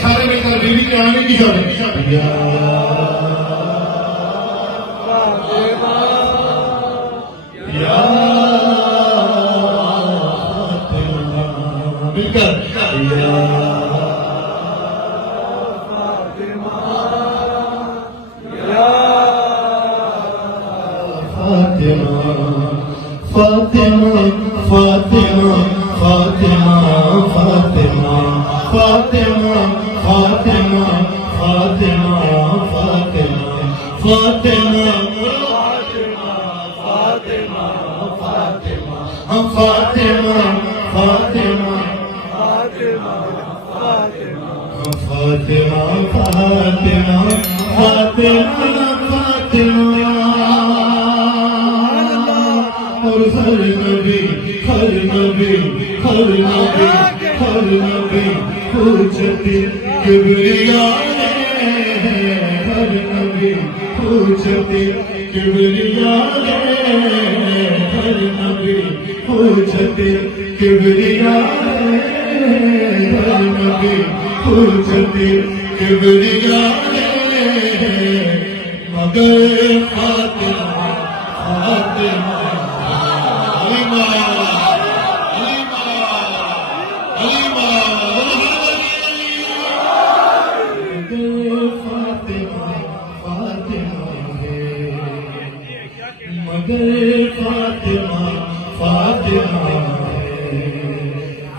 سارے میں کر بیوی کے آنے کی جانے فاطمہ فاطمہ فاطمہ فاطمہ فاطمہ فاطمہ فاطمہ فاطمہ فاطمہ فاطمہ ہم فاطمہ فاطمہ فاطمہ فاطمہ فاطمہ فاطمہ فاطمہ اور ہر نبی ہر نبی ہر نبی ہر نبی پوچھتی کبریاء ہر نبی پوچھتی کبریاء ہر نبی پوچھتی کبریاء ہر نبی پوچھتی کبریاء مگر فاطمہ فاطمہ مگر فاطمہ فاطمہ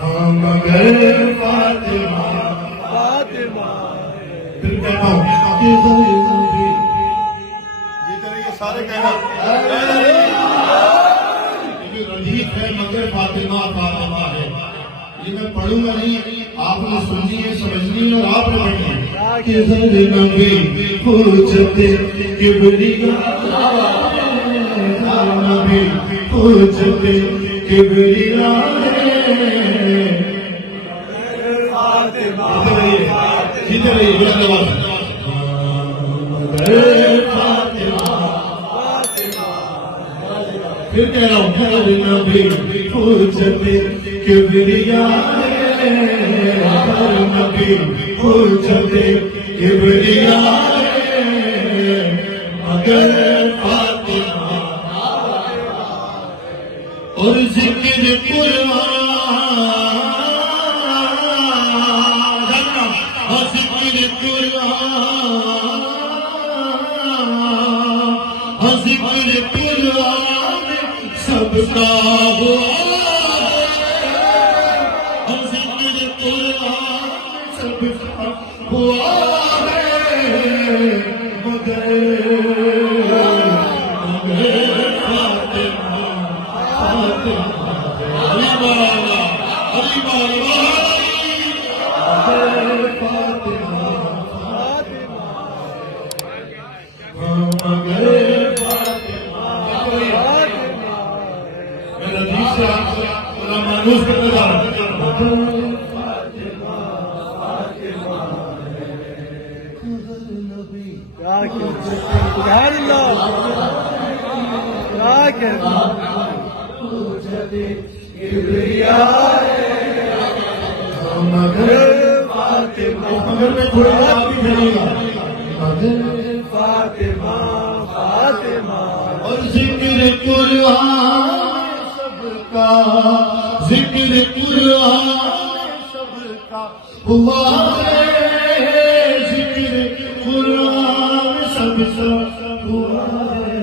ہاں مگر فاطمہ فاطمہ پھر کہتا ہوں کہ ہر نبی جتنے یہ سارے کہنا یہ ردیف ہے مگر فاطمہ فاطمہ ہے یہ میں پڑھوں گا نہیں آپ نے سننی ہے سمجھنی ہے اور آپ نے پڑھنی ہے کہ ہر نبی پوچھتے کبریاء نبی پوچھتے کبریاء ادھر رہیے پھر کہہ رہا ہوں ہر نبی پوچھتے کبریاء ہر نبی پوچھتے کبریاء مگر اور ذکر قرآن ذکر قرآن ذکر قرآن سب کا ہوا ذکر قرآن سب کا ہوا مگر اور ذکر قرآن سب کا ذکر قرآن سب کا ہوا ہے ذکر قرآن سب کا ہوا ہے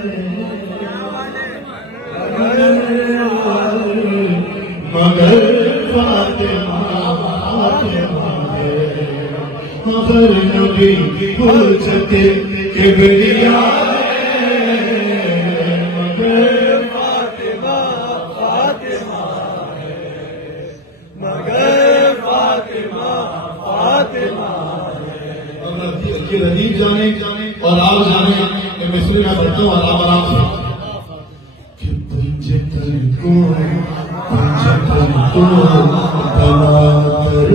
مگر فاطمہ فاطمہ مگر نبی پوچھتے کبریاء مگر فاطمہ فاطمہ مگر فاطمہ فاطمہ کہ ردیف جانے اور آپ جانے کہ مصری میں پڑھتا ہوں اللہ آرام سے کہ پنجتن کو بنا کر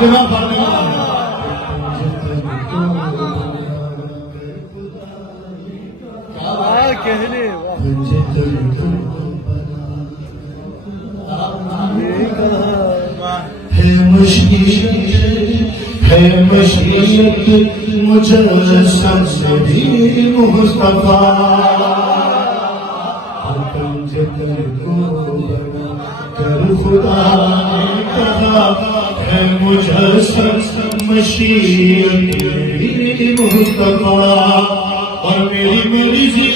فاطمہ فاطمہ کہنے ہے مشیت مجسم سے بھی مصطفیٰ پنجتن کو بنا کر خدا نے کہا ہے مجسم مشیت بھی مصطفیٰ اور میری مرضی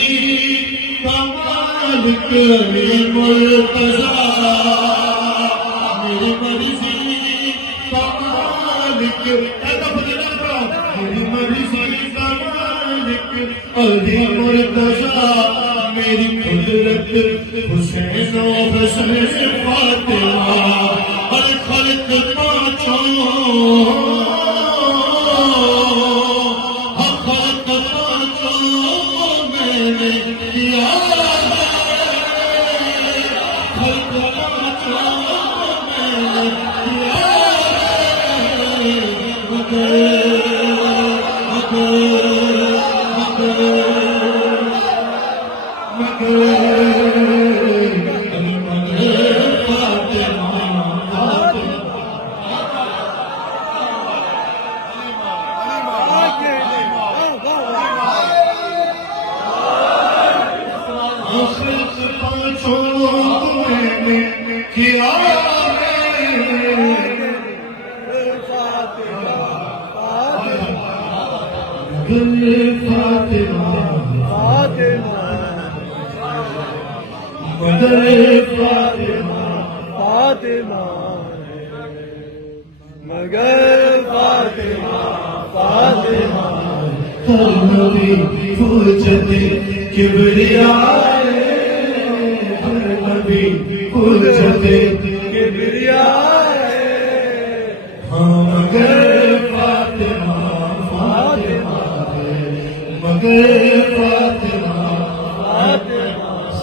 کا مالک مرتضیٰ میری مرضی کا مالک میری مرضی کا مالک علی مرتضیٰ میری قدرت حسین و حسن فاطمہ ہر خلق پانچوں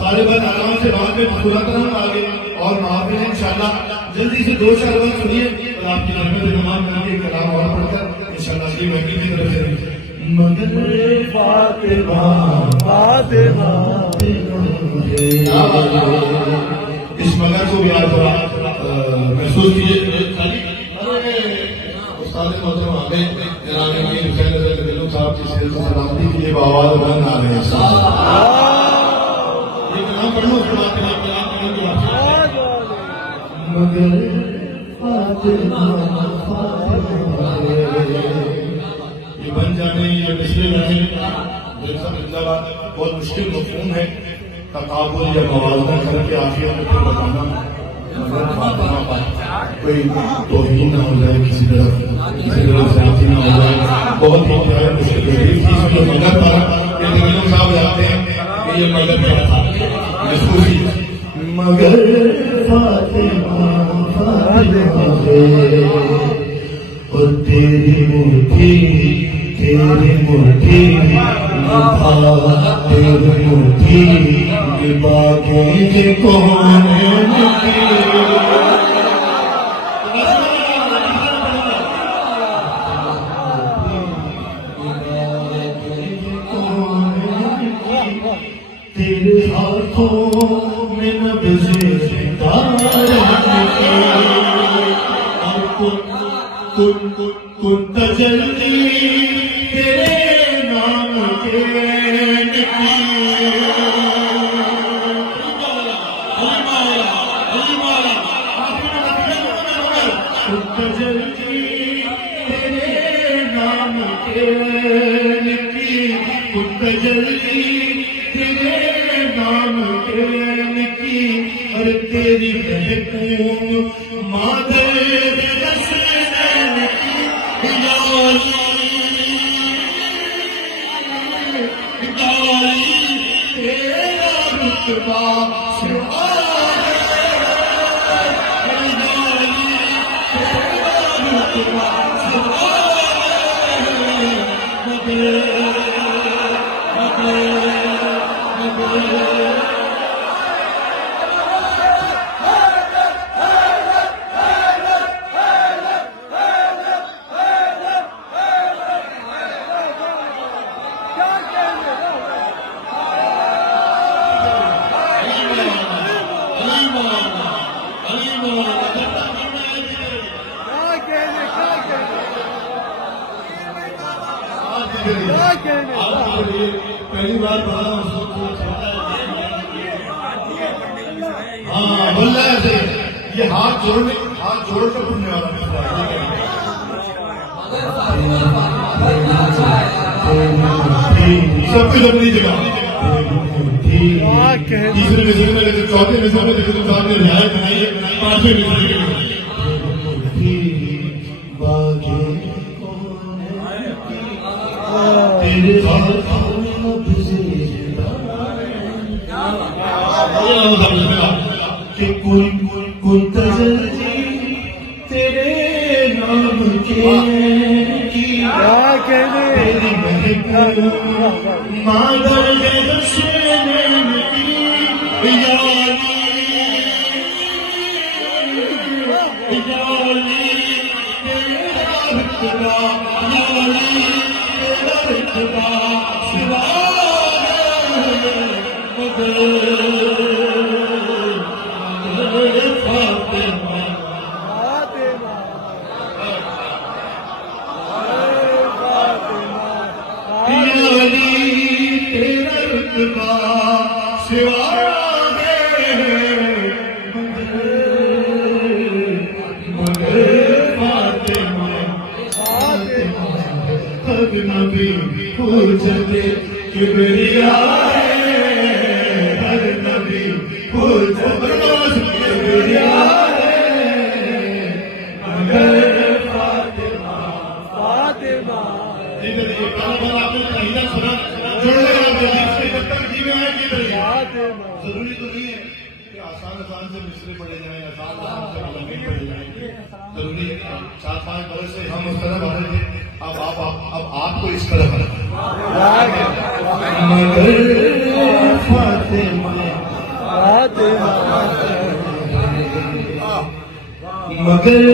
سارے بات آرام سے وہاں پہ پورا کرنا آگے اور وہاں پہ انشاءاللہ جلدی سے دو چار بات سنیے اور آپ کی رحمت نماز میں کے کلام اور پڑھ کر انشاءاللہ کی محفل کی طرف سے مگر فاطمہ فاطمہ اس مگر کو بھی آج محسوس کیجیے استاد محترم آگے جناب امیر حسین رضی اللہ صاحب کی سیرت و سلامتی کی یہ آواز بلند آ رہے ہیں مگر فاطمہ یہ بن جانے یہ مسئلے نہیں بہت مشکل مفہوم ہے تقابل یا موازنہ کر کے آخر میں پھر بتانا مگر فاطمہ کوئی توہین نہ ہو جائے کسی طرف زیادتی نہ ہو جائے بہت ہی پیارا مشکل ہے جو مگر تھا یہ دنوں صاحب جاتے ہیں کہ یہ مگر کیا تھا محسوسی مگر فاطمہ فاطمہ اور تیری مٹھی تیری مٹھی تیری مٹھی باقی کے کون تیرے ہاتھوں میں نبض کن تجلی تیرے نام کے نکی کن تجلی تیرے نام کے نکی کن تجلی تیرے نام کے نکی اور تیری محکوم مادر آپ کے لیے پہلی بار پڑھا ہوں اس وقت ہاں بولنا ہے یہ ہاتھ جوڑ کر پڑھنے والا سب کچھ اپنی جگہ تیسرے مصرے میں لیکن چوتھے مصرے میں لیکن صاحب نے رعایت بنائی ہے پانچویں مصرے کے کوئی تجلی تیرے نام کے تیری مہک مادر حسین کی یالی تیرا رتبہ یالی تیرا رتبہ سوا کبریا ہر نبی کبریا ضروری تو نہیں ہے کہ آسان سے مصرے پڑھے جائیں آسان سے علمی پڑھے جائیں ضروری ہے 4-5 برس سے ہم اس طرح بڑھ رہے تھے اب آپ کو اس طرح مگر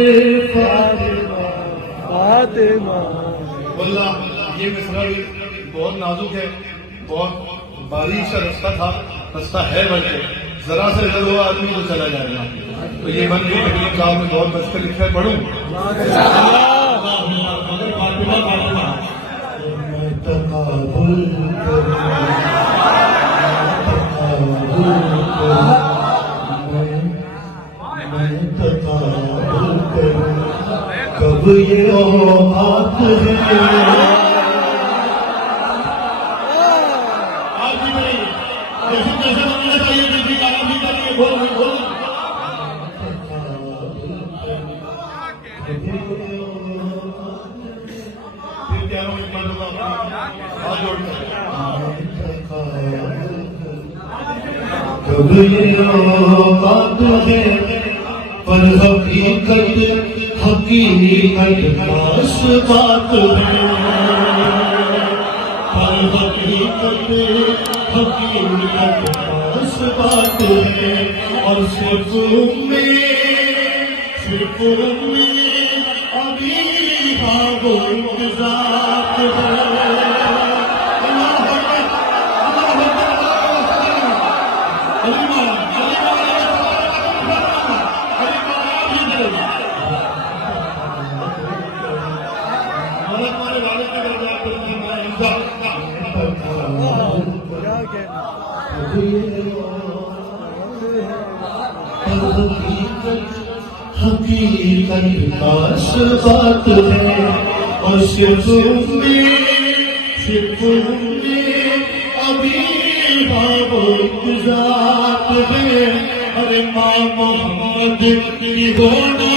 واللہ یہ مصرع بھی بہت نازک ہے بہت باریک سا رستہ تھا رستہ ہے بلکہ ذرا سے ادھر ہوا آدمی تو چلا جائے گا تو یہ بن گئی تقریب صاحب میں بہت بچ کے لکھا ہے پڑھوں کب یہ اوقات ہے کب یہ اوقات ہے پر حقیقت خاص بات ہے پر حقیقت خاص بات ہے اور صرف ابھی وہ انتظار ہے حقیقت خاص بات ہے اور صرف ابھی وہ ذات ہے ارے ماں محمد کی ہونا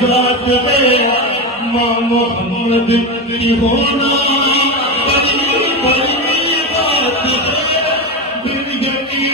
ذات ہے ماں محمد کی ہونا بڑی بڑی بات ہے دل جگی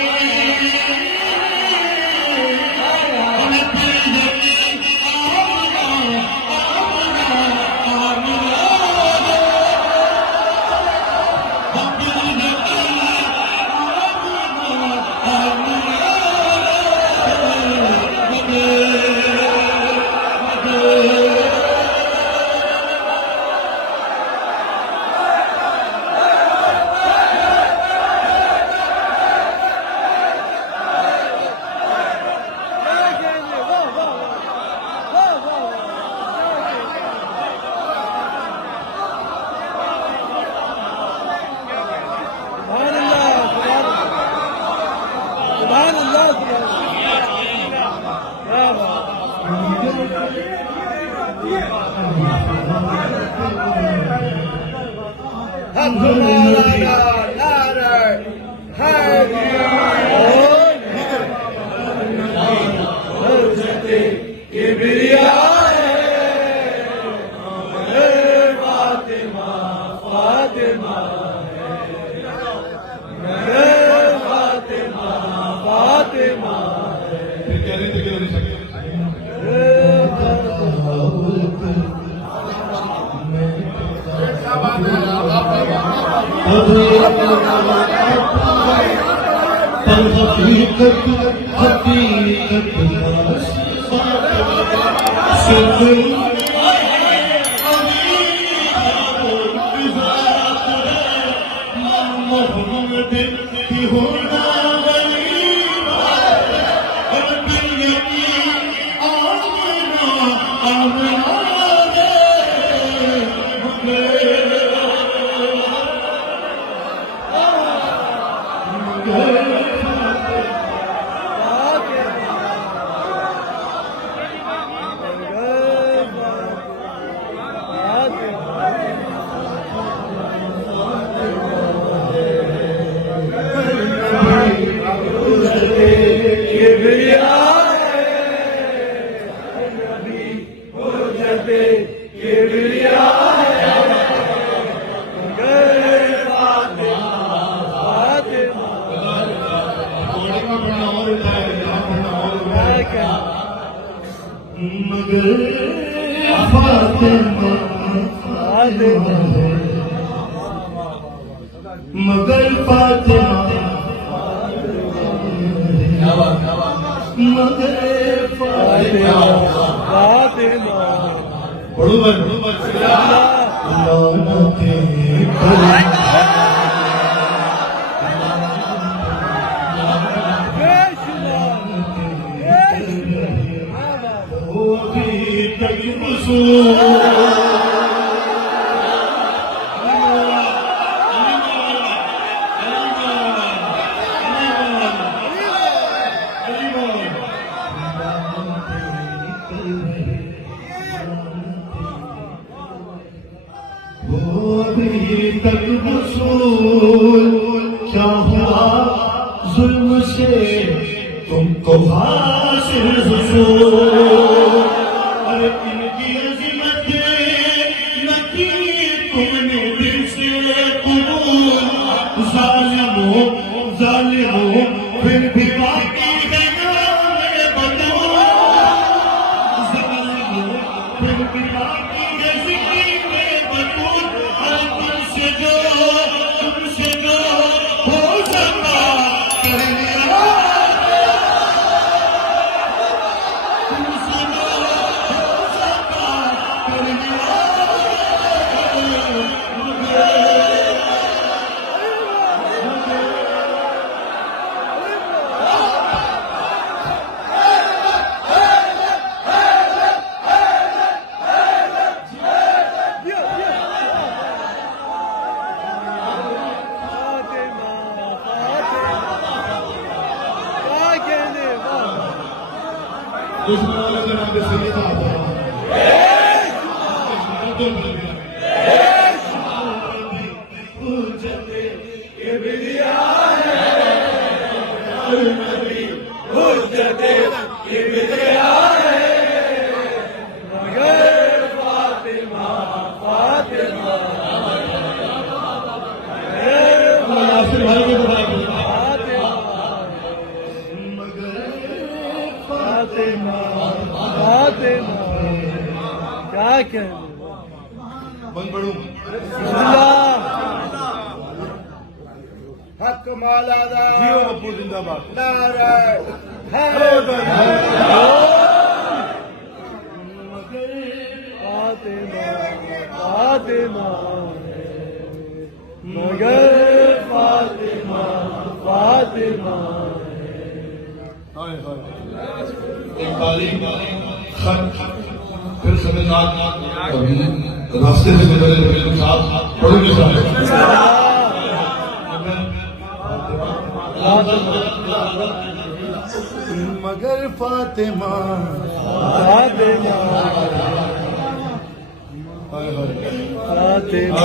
مگر فاطمہ مگر فاطمہ پڑھو تک وصول کیا ہوا ظلم سے تم کو حاصل حصول اور ان کی عظمت نہ کی تم نے دل سے قبول ظالموں پھر بھی باقی ہے نام بدول ظالموں پھر بھی باقی ہے ذکر بدول تم سے جو ہو سکا کر لیا تم سے جو ہو سکا کر لیا دشمن والا جناب سید آتا حق مالا دا زندہ باد نعرہ فاطمہ مگر فاطمہ پھر سمجھنات راستے سے گزرے نبی صاحب پڑھو گے صاحب مگر فاطمہ فاطمہ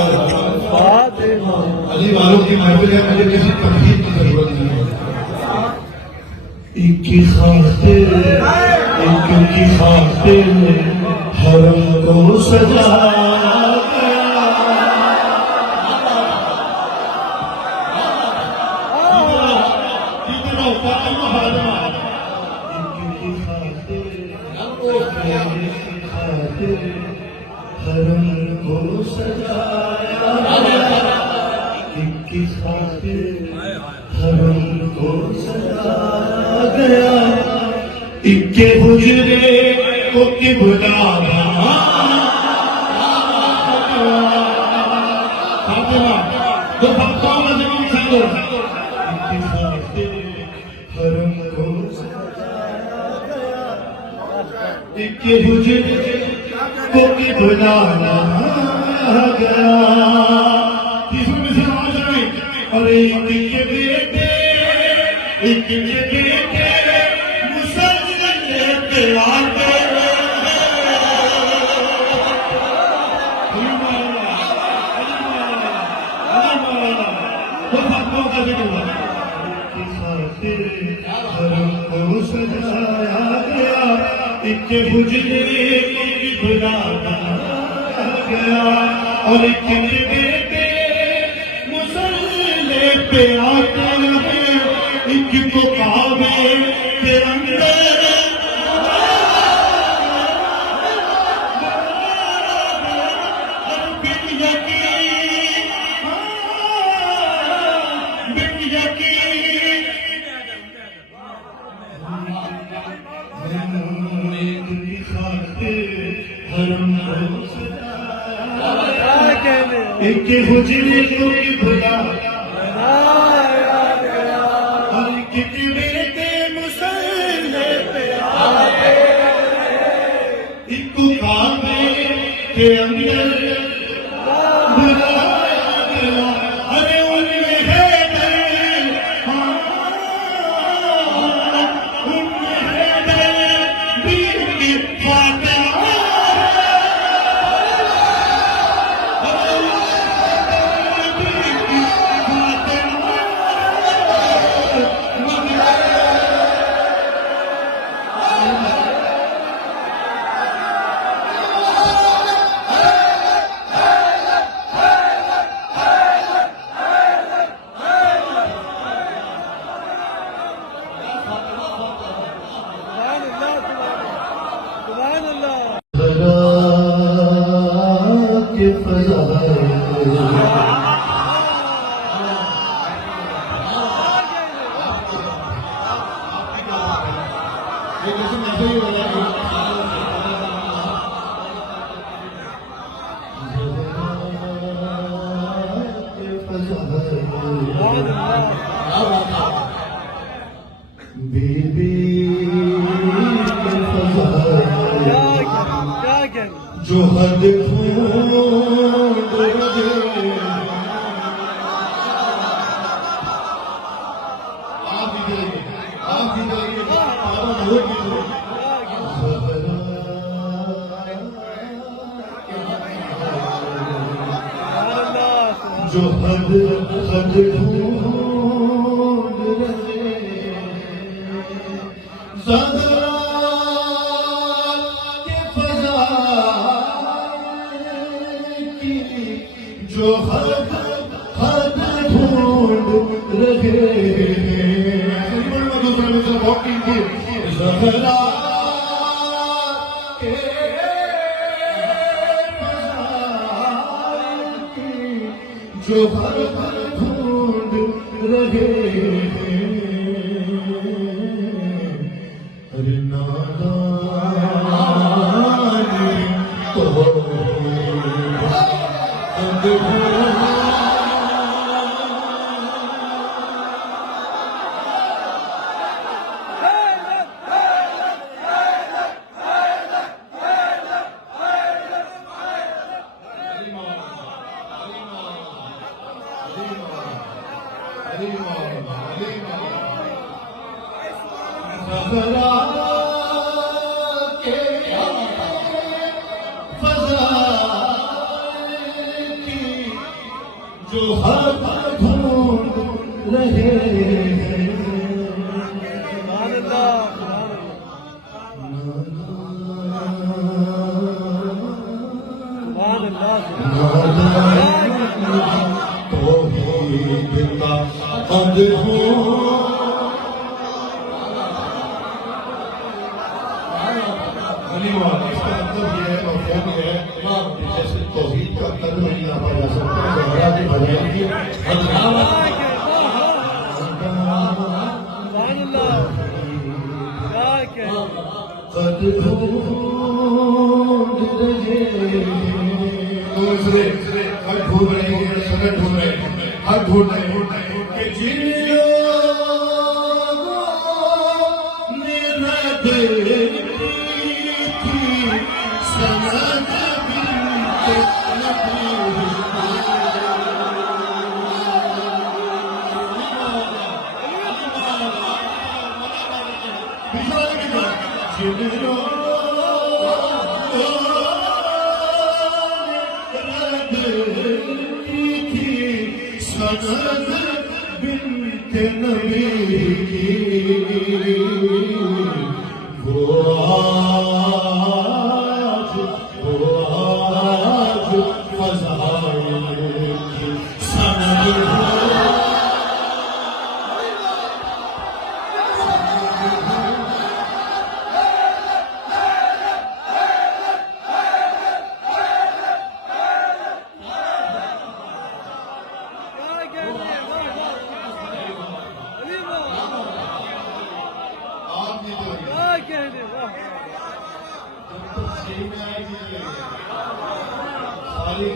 فاطمہ علی والوں کی محفل ہے، مجھے کسی تمہید کی ضرورت نہیں ہے. ایک کی خاطر حرم کو سجا حرم کو سجایا کی خاطر حرم کو سجایا گیا. ایک کے حجرے کو قبلہ تو بھکتوں میں زمین سنگو کی خاطر حرم کو سجایا گیا. ایک کے حجرے کو قبلہ گیا. تیسرے میں سے آواز آئی اور ایک کے بیٹے مسلسل پیوارے وہ بھکتوں کا ذکر ہوا کی خاطر حرم کو سجایا گیا. ایک کے حجرے کو قبلہ گیا اور ایک کے بیٹے مسلح پہ آتے ہیں. ایک کو کعبے کے اندر بن یقین حرم کو سجایا. ایک کے حجرے کو قبلہ اور ایک کے بیٹے مسلح پہ آتے. ایک کو کعبے کے اندر بلایا گیا. ارے ان میں ہے دل، ان میں ہے دل دین کی فاتحہ. جو حد ڈھونڈ رہے آپ بھی جائیے پارا بہت بھی جو حد ڈھونڈ رہے زہرا کے فضا کی جو حد ڈھونڈ رہے زہرا کے جو ہر ڈھونڈ رہے ہیں. ارے نادان تو زہرا کے فضا جو ہر پل ڈھونڈ رہے ہیں سبحان اللہ سبحان اللہ توحید کا قدر ہو اس کا مطلب یہ ہے مفہوم یہ ہے جیسے توحید کا قدر نہیں ناپا جا سکتا حضرات بھجن کی حضرات سبحان اللہ کیا کہ قدر ڈھونڈ رہے ہیں دوسرے ہر ڈھونڈ رہے ہیں سگر ڈھونڈ رہے ہیں ہر ڈھونڈ رہے ہیں کہ جن لوگوں نے رد کی سند سند بنت نبی کی وہ آج فضائل کی سند ساری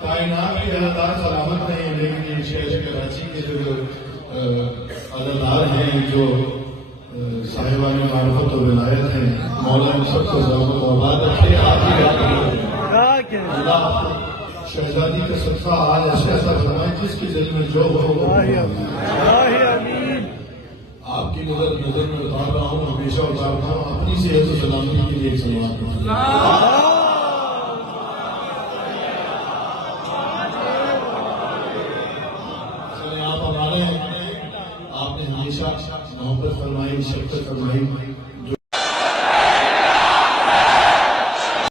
کائنات کے اللہ تعالیٰ سلامت نہیں ہے لیکن یہ شہر کراچی کے جو عددار ہیں جو صاحبان معرفت و ولایت ہیں مولا نے سب کو ضرورت آباد رکھے آپ اللہ شہزادی کا صدقہ آج ایسا ایسا فرمائے جس کے ذریعے میں جو ہو آپ کی نظر میں اتار رہا ہوں ہمیشہ اتارتا ہوں اپنی صحت و سلامتی کے لیے ایک سلام آپ ہمارے ہیں آپ نے ہمیشہ محبت فرمائی شفقت فرمائی